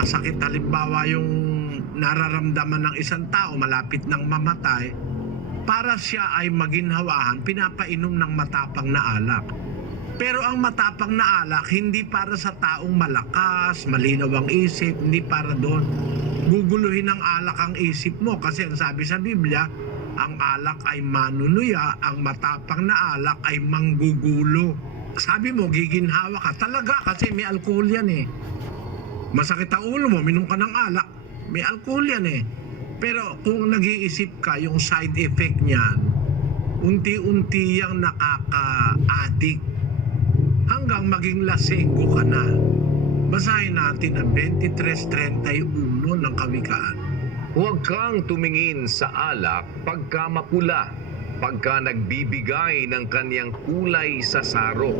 masakit, halimbawa yung nararamdaman ng isang tao malapit ng mamatay, para siya ay maginhawahan, pinapainom ng matapang na alak. Pero ang matapang na alak, hindi para sa taong malakas, malinaw ang isip, hindi para doon. Guguluhin ng alak ang isip mo kasi ang sabi sa Biblia, ang alak ay manuluya, ang matapang na alak ay manggugulo. Sabi mo, giginhawa ka. Talaga, kasi may alcohol yan eh. Masakit ang ulo mo, minom ka ng alak, may alcohol yan eh. Pero kung nag-iisip ka, yung side effect niyan, unti-unti yang nakaka-addict hanggang maging lasenggo ka na. Basahin natin ang 23:31 ng Kawikaan. Huwag kang tumingin sa alak pagka mapula, pagka nagbibigay ng kanyang kulay sa saro.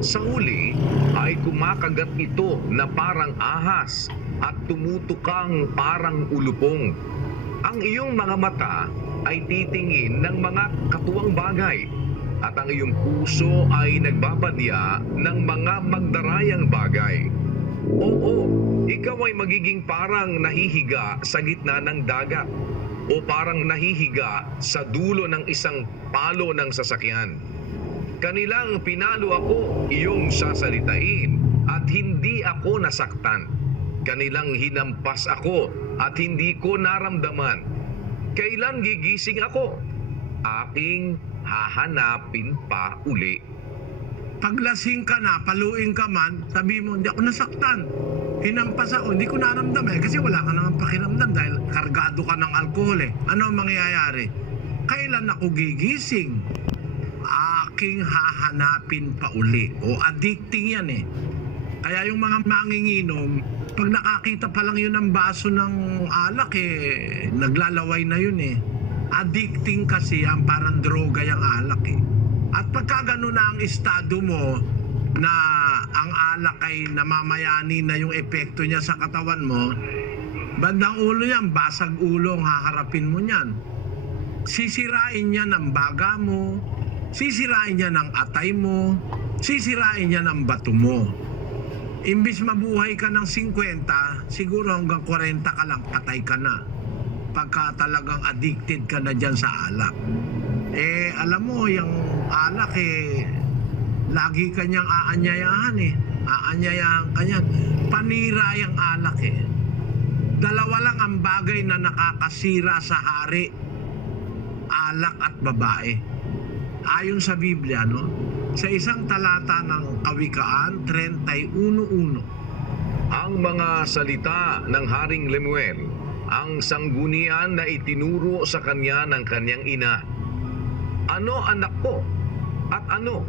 Sa huli ay kumakagat ito na parang ahas at tumutukang parang ulupong. Ang iyong mga mata ay titingin ng mga katuwang bagay at ang iyong puso ay nagbabadya ng mga magdarayang bagay. Oo, ikaw ay magiging parang nahihiga sa gitna ng dagat o parang nahihiga sa dulo ng isang palo ng sasakyan. Kanilang pinalo ako, iyong sasalitain, at hindi ako nasaktan. Kanilang hinampas ako at hindi ko naramdaman. Kailan gigising ako? Aking hahanapin pa uli. Paglasing ka na, paluin ka man, sabi mo, hindi ako nasaktan. Hinampas ako, hindi ko naramdaman kasi wala ka namang pakiramdam dahil kargado ka ng alkohol eh. Ano ang mangyayari? Kailan ako gigising? Aking hahanapin pa uli. O addicting yan eh. Kaya yung mga manginginom, pag nakakita pa lang yun ng baso ng alak eh, naglalaway na yun eh. Addicting kasi yan, parang droga yung alak eh. At pagka gano'n na ang estado mo na ang alak ay namamayani na yung epekto niya sa katawan mo, bandang ulo yan, basag ulo ang haharapin mo niyan. Sisirain niya ng baga mo, sisirain niya ng atay mo, sisirain niya ng bato mo. Imbis mabuhay ka ng 50, siguro hanggang 40 ka lang, patay ka na. Pagka talagang addicted ka na dyan sa alak. Eh, alam mo, yung alak eh, lagi kanyang aanyayahan eh. Aanyayahan kanya. Panira yung alak eh. Dalawa lang ang bagay na nakakasira sa hari. Alak at babae. Ayon sa Biblia, no? Sa isang talata ng Kawikaan 31:1. Ang mga salita ng Haring Lemuel, ang sanggunian na itinuro sa kanya ng kanyang ina. Ano anak ko? At ano,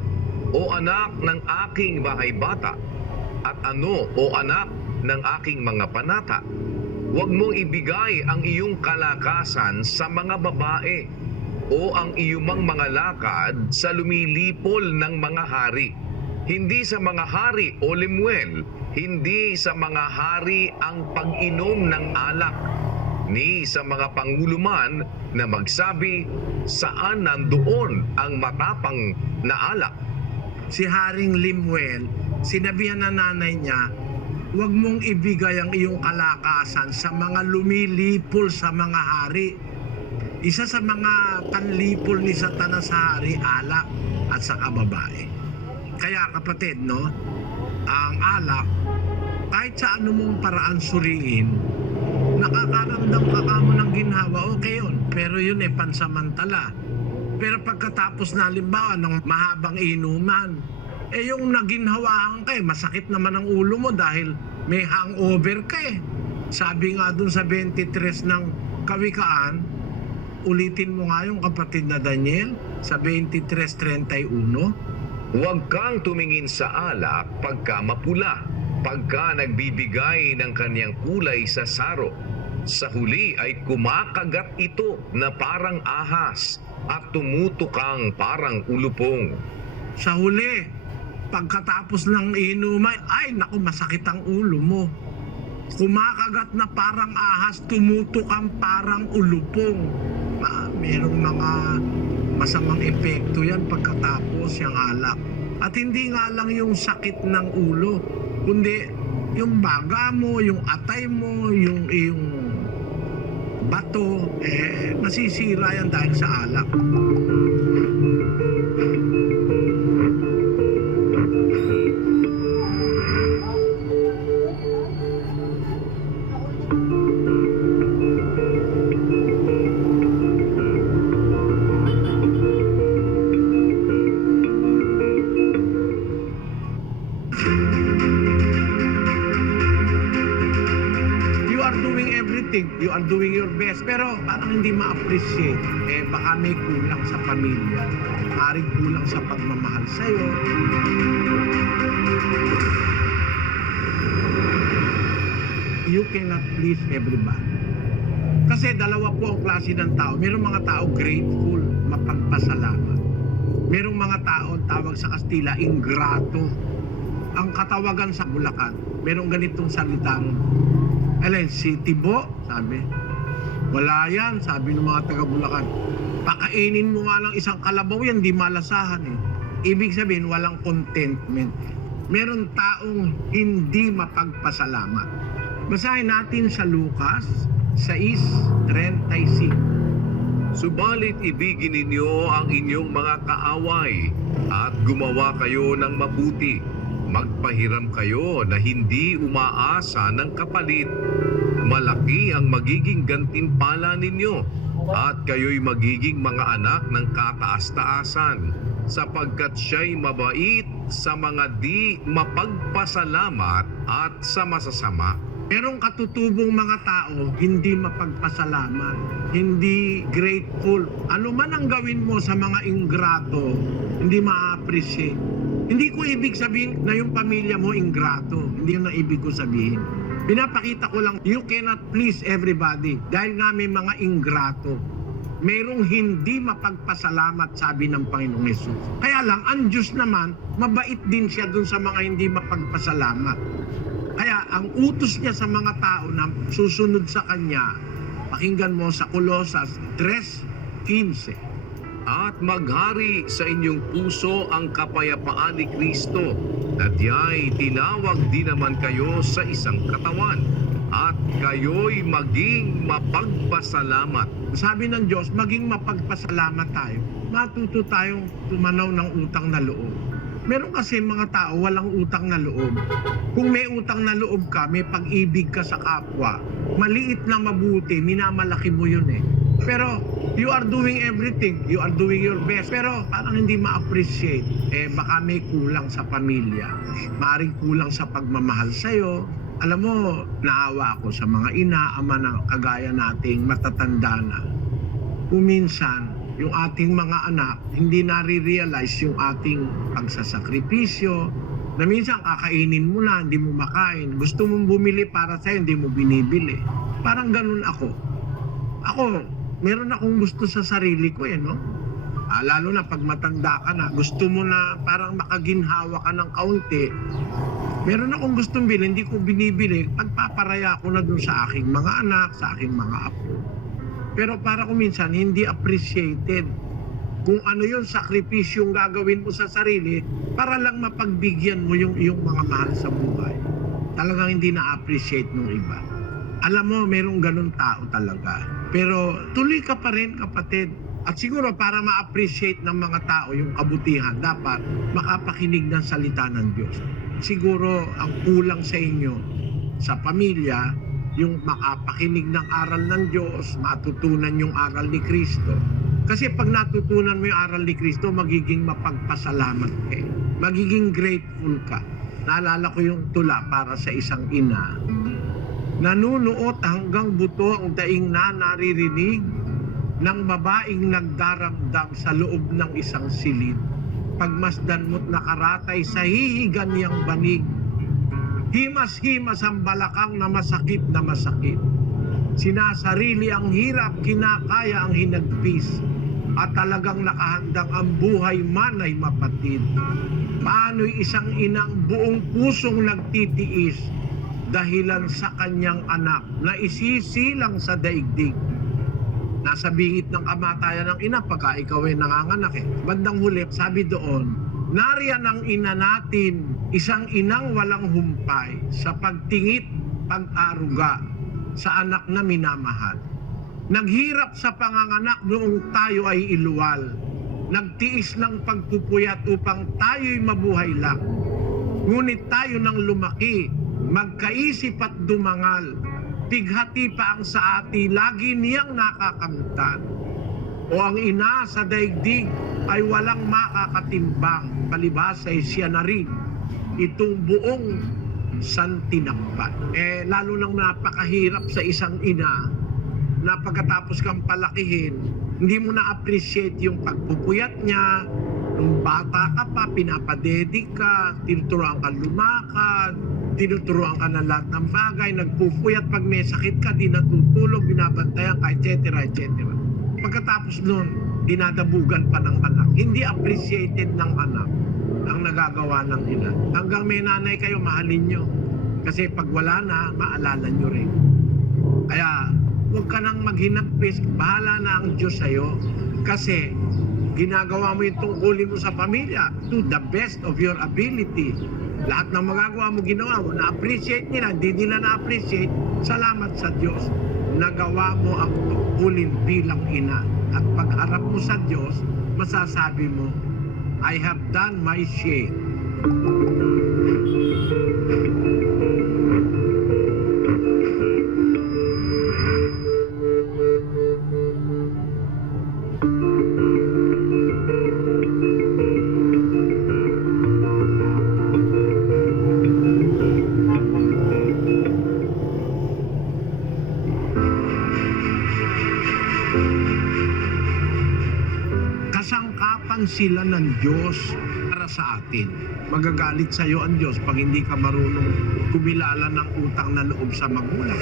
o anak ng aking bahay bata? At ano, o anak ng aking mga panata? Huwag mong ibigay ang iyong kalakasan sa mga babae o ang iyumang mga lakad sa lumilipol ng mga hari. Hindi sa mga hari o Lemuel, hindi sa mga hari ang pag-inom ng alak, ni sa mga panguluman na magsabi, saan nandoon ang matapang na alak? Si Haring Lemuel, sinabihan na nanay niya, huwag mong ibigay ang iyong kalakasan sa mga lumilipol sa mga hari. Isa sa mga panlipol ni Satanas sa hari, alak at saka babae. Kaya kapatid, no, ang alak, kahit sa anumang paraan suriin, nakakaramdam ka mo ng ginhawa, okay yun. Pero yun eh, pansamantala. Pero pagkatapos na halimbawa ng mahabang inuman, eh yung naginhawaan ka eh, masakit naman ang ulo mo dahil may hangover ka eh. Sabi nga dun sa 23 ng Kawikaan, ulitin mo nga yung kapatid na Daniel sa 23:31. Huwag kang tumingin sa alak pagka mapula, pagka nagbibigay ng kanyang kulay sa saro. Sa huli ay kumakagat ito na parang ahas at tumutukang parang ulupong. Sa huli, pagkatapos ng inuman, ay naku, masakit ang ulo mo. Kumakagat na parang ahas, tumutok ang parang ulupong. Merong mga masamang epekto yan pagkatapos yung alak. At hindi nga lang yung sakit ng ulo, kundi yung baga mo, yung atay mo, yung bato, nasisira yan dahil sa alak. You are doing everything, you are doing your best, pero parang hindi ma-appreciate. Baka may kulang sa pamilya, maaaring kulang sa pagmamahal sa'yo. You cannot please everybody. Kasi dalawa po ang klase ng tao. Merong mga tao grateful, mapagpasalamat. Merong mga tao, tawag sa Kastila, ingrato. Ang katawagan sa Bulacan, merong ganitong salitang, si Tibo, sabi. Wala yan, sabi ng mga taga Bulacan. Pakainin mo nga ng isang kalabaw yan, di malasahan eh. Ibig sabihin, walang contentment. Meron taong hindi mapagpasalamat. Basahin natin sa Lucas 6:35. Subalit ibigin ninyo ang inyong mga kaaway at gumawa kayo ng mabuti. Magpahiram kayo na hindi umaasa ng kapalit. Malaki ang magiging gantimpala ninyo at kayo'y magiging mga anak ng kataas-taasan sapagkat siya'y mabait sa mga di mapagpasalamat at sa masasama. Merong katutubong mga tao, hindi mapagpasalamat, hindi grateful. Ano man ang gawin mo sa mga ingrato, hindi ma-appreciate. Hindi ko ibig sabihin na yung pamilya mo ingrato. Hindi yun na ibig ko sabihin. Pinapakita ko lang, you cannot please everybody dahil nga may mga ingrato. Merong hindi mapagpasalamat, sabi ng Panginoong Hesus. Kaya lang, ang Diyos naman, mabait din siya dun sa mga hindi mapagpasalamat. Kaya ang utos niya sa mga tao na susunod sa Kanya, pakinggan mo sa Colosas 3:15. At maghari sa inyong puso ang kapayapaan ni Kristo, na diya'y tinawag din naman kayo sa isang katawan, at kayo'y maging mapagpasalamat. Sabi ng Diyos, maging mapagpasalamat tayo. Matuto tayong tumanaw ng utang na loob. Meron kasi mga tao walang utang na loob. Kung may utang na loob ka, may pag-ibig ka sa kapwa, maliit na mabuti, minamalaki mo yun eh. Pero you are doing everything, you are doing your best, pero parang hindi ma-appreciate. Baka may kulang sa pamilya, maaaring kulang sa pagmamahal sa'yo. Alam mo, naawa ako sa mga ina, ama na kagaya nating matatanda na. Kung minsan, yung ating mga anak, hindi nare-realize yung ating pagsasakripisyo, na minsan kakainin mo na, hindi mo makain. Gusto mong bumili para sa'yo, hindi mo binibili. Parang ganun ako. Ako, meron akong gusto sa sarili ko no? Lalo na pag matanda ka na, gusto mo na parang makaginhawa ka ng kaunti. Meron akong gustong bilhin, hindi ko binibili, pagpaparaya ko na dun sa aking mga anak, sa aking mga apo. Pero para kung minsan, hindi appreciated. Kung ano yung sakripisyong gagawin mo sa sarili, para lang mapagbigyan mo yung iyong mga mahal sa buhay. Talagang hindi na-appreciate ng iba. Alam mo, merong ganun tao talaga. Pero tuloy ka pa rin, kapatid. At siguro para ma-appreciate ng mga tao yung kabutihan, dapat makapakinig ng salita ng Diyos. Siguro ang kulang sa inyo, sa pamilya, yung makapakinig ng aral ng Diyos, matutunan yung aral ni Kristo. Kasi pag natutunan mo yung aral ni Kristo, magiging mapagpasalamat ka. Magiging grateful ka. Naalala ko yung tula para sa isang ina. Nanunuot hanggang buto ang daing na naririnig ng babaeng nagdaramdam sa loob ng isang silid. Pagmasdan mo't nakaratay sa hihigan niyang banig. Himas-himas ang balakang na masakit na masakit. Sinasarili ang hirap, kinakaya ang hinagpis. At talagang nakahandang ang buhay man ay mapatid. Paano'y isang inang buong pusong nagtitiis dahilan sa kanyang anak na isisilang sa daigdig. Nasa bingit ng kamatayan ng ina pagka ikaw ay nanganganak Bandang huli, sabi doon, Nariyan ang ina natin, isang inang walang humpay sa pagtingit, pag-aruga sa anak na minamahal. Naghirap sa panganganak noong tayo ay iluwal. Nagtiis ng pagpupuyat upang tayo'y mabuhay lang. Ngunit tayo nang lumaki, magkaisip at dumangal. Pighati pa ang sa ati, lagi niyang nakakamtan. O ang ina sa daigdig ay walang makakatimbang, palibhas ay siya na rin itong buong santinakpan. Lalo nang napakahirap sa isang ina na pagkatapos kang palakihin, hindi mo na-appreciate yung pagpupuyat niya. Nung bata ka pa, pinapadedik ka, tinuturuan ka lumakad, tinuturuan ka ng lahat ng bagay, nagpupuyat pag may sakit ka, di natutulog, binabantayan ka, etc. etc. Pagkatapos nun, dinadabugan pa ng anak. Hindi appreciated ng anak ang nagagawa ng ina. Hanggang may nanay kayo, mahalin nyo. Kasi pag wala na, maalala nyo rin. Kaya, huwag ka nang maghinagpis. Bahala na ang Diyos sa'yo. Kasi, ginagawa mo yung tungkulin mo sa pamilya to the best of your ability. Lahat ng magagawa mo, ginawa mo. Na-appreciate nila, hindi nila na-appreciate. Salamat sa Diyos. Nagawa mo ang tungkulin bilang ina. At pagharap mo sa Diyos, masasabi mo, I have done my share. Kasangkapan sila ng Diyos para sa atin. Magagalit sa iyo ang Diyos pag hindi ka marunong kumilala ng utang na loob sa magulang.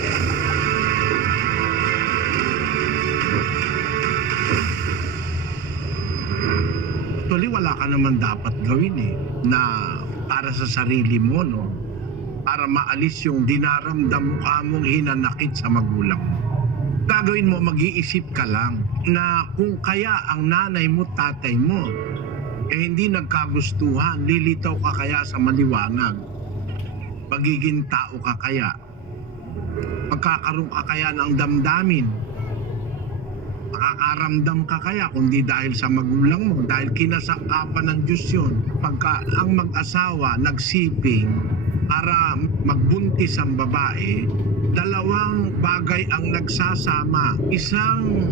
Actually, wala ka naman dapat gawin na para sa sarili mo, no? Para maalis yung dinaramdam mong hinanakit sa magulang mo. Gagawin mo, mag-iisip ka lang na kung kaya ang nanay mo, tatay mo, hindi nagkagustuhan, lilitaw ka kaya sa maliwanag, magiging tao ka kaya, magkakaroon ka kaya ng damdamin, makakaramdam ka kaya, kundi dahil sa magulang mo, dahil kinasangkapan ng Diyos yun. Pagka ang mag-asawa nagsiping para magbuntis ang babae, dalawang bagay ang nagsasama. Isang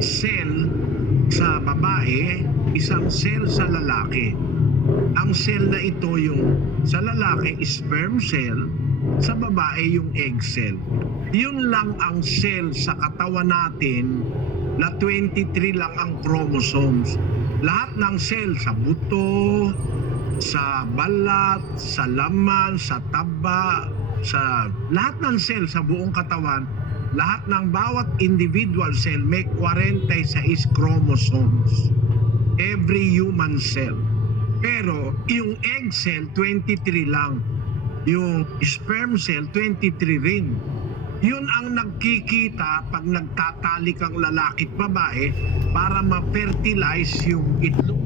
cell sa babae, isang cell sa lalaki. Ang cell na ito yung sa lalaki, sperm cell, sa babae yung egg cell. Yun lang ang cell sa katawan natin na 23 lang ang chromosomes. Lahat ng cell sa buto, sa balat, sa laman, sa taba, sa lahat ng cell sa buong katawan, lahat ng bawat individual cell may 46 chromosomes. Every human cell. Pero yung egg cell, 23 lang. Yung sperm cell, 23 rin. Yun ang nagkikita pag nagtatalik ang lalaki at babae para ma-fertilize yung itlog